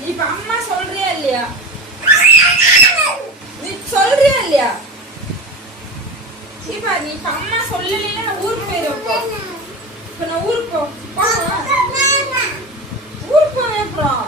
நீ இப்ப அம்மா சொல்றியா இல்லையா? நீ சொல்றியா இல்லையா? இப்ப நீ இப்ப அம்மா சொல்லலைன்னா நான் ஊருக்கு போயிடுவேன். இப்ப நான் ஊருக்கு ஊருக்கு போவேன் அப்புறம்